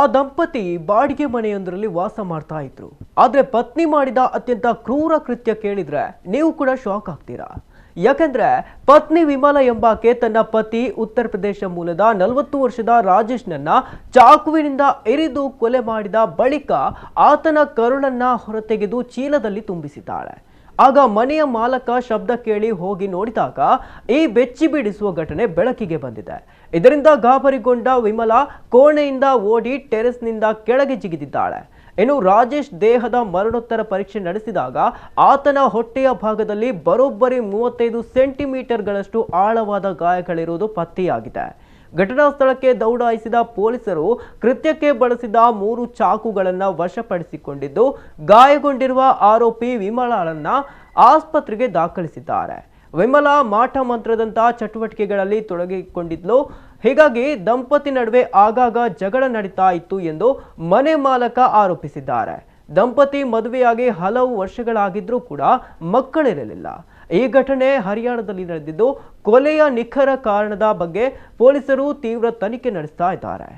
ಆ ದಂಪತಿ ಬಾಡಿಗೆ ಮನೆಯೊಂದರಲ್ಲಿ ವಾಸ ಮಾಡ್ತಾ ಇದ್ರು. ಆದ್ರೆ ಪತ್ನಿ ಮಾಡಿದ ಅತ್ಯಂತ ಕ್ರೂರ ಕೃತ್ಯ ಕೇಳಿದ್ರೆ ನೀವು ಕೂಡ ಶಾಕ್ ಆಗ್ತೀರಾ. ಯಾಕಂದ್ರೆ ಪತ್ನಿ ವಿಮಲ ಎಂಬಾಕೆ ತನ್ನ ಪತಿ ಉತ್ತರ ಪ್ರದೇಶ ಮೂಲದ 40 ವರ್ಷದ ರಾಜೇಶ್ನನ್ನ ಚಾಕುವಿನಿಂದ ಇರಿದು ಕೊಲೆ ಮಾಡಿದ ಬಳಿಕ ಆತನ ಕರುಳನ್ನ ಹೊರತೆಗೆದು ಚೀಲದಲ್ಲಿ ತುಂಬಿಸಿದ್ದಾಳೆ. ಆಗ ಮನೆಯ ಮಾಲಕ ಶಬ್ದ ಕೇಳಿ ಹೋಗಿ ನೋಡಿದಾಗ ಈ ಬೆಚ್ಚಿ ಬೀಳಿಸುವ ಘಟನೆ ಬೆಳಕಿಗೆ ಬಂದಿದೆ. ಇದರಿಂದ ಗಾಬರಿಗೊಂಡ ವಿಮಲಾ ಕೋಣೆಯಿಂದ ಓಡಿ ಟೆರೆಸ್ನಿಂದ ಕೆಳಗೆ ಜಿಗಿದಿದ್ದಾಳೆ. ಇನ್ನು ರಾಜೇಶ್ ದೇಹದ ಮರಣೋತ್ತರ ಪರೀಕ್ಷೆ ನಡೆಸಿದಾಗ ಆತನ ಹೊಟ್ಟೆಯ ಭಾಗದಲ್ಲಿ ಬರೋಬ್ಬರಿ 35 ಸೆಂಟಿಮೀಟರ್ಗಳಷ್ಟು ಆಳವಾದ ಗಾಯಗಳಿರುವುದು ಪತ್ತೆಯಾಗಿದೆ. ಘಟನಾ ಸ್ಥಳಕ್ಕೆ ದೌಡಾಯಿಸಿದ ಪೊಲೀಸರು ಕೃತ್ಯಕ್ಕೆ ಬಳಸಿದ 3 ಚಾಕುಗಳನ್ನು ವಶಪಡಿಸಿಕೊಂಡಿದ್ದು ಗಾಯಗೊಂಡಿರುವ ಆರೋಪಿ ವಿಮಲಾಳನ್ನ ಆಸ್ಪತ್ರೆಗೆ ದಾಖಲಿಸಿದ್ದಾರೆ. ವಿಮಲಾ ಮಾಟ ಮಂತ್ರದಂತಹ ಚಟುವಟಿಕೆಗಳಲ್ಲಿ ತೊಡಗಿಕೊಂಡಿದ್ಲು. ಹೀಗಾಗಿ ದಂಪತಿ ನಡುವೆ ಆಗಾಗ ಜಗಳ ನಡೀತಾ ಇತ್ತು ಎಂದು ಮನೆ ಮಾಲಕ ಆರೋಪಿಸಿದ್ದಾರೆ. ದಂಪತಿ ಮದುವೆಯಾಗಿ ಹಲವು ವರ್ಷಗಳಾಗಿದ್ರೂ ಕೂಡ ಮಕ್ಕಳಿರಲಿಲ್ಲ. ಈ ಘಟನೆ ಹರಿಯಾಣದಲ್ಲಿ ನಡೆದಿದ್ದು ಕೊಲೆಯ ನಿಖರ ಕಾರಣದ ಬಗ್ಗೆ ಪೊಲೀಸರು ತೀವ್ರ ತನಿಖೆ ನಡೆಸ್ತಾ ಇದ್ದಾರೆ.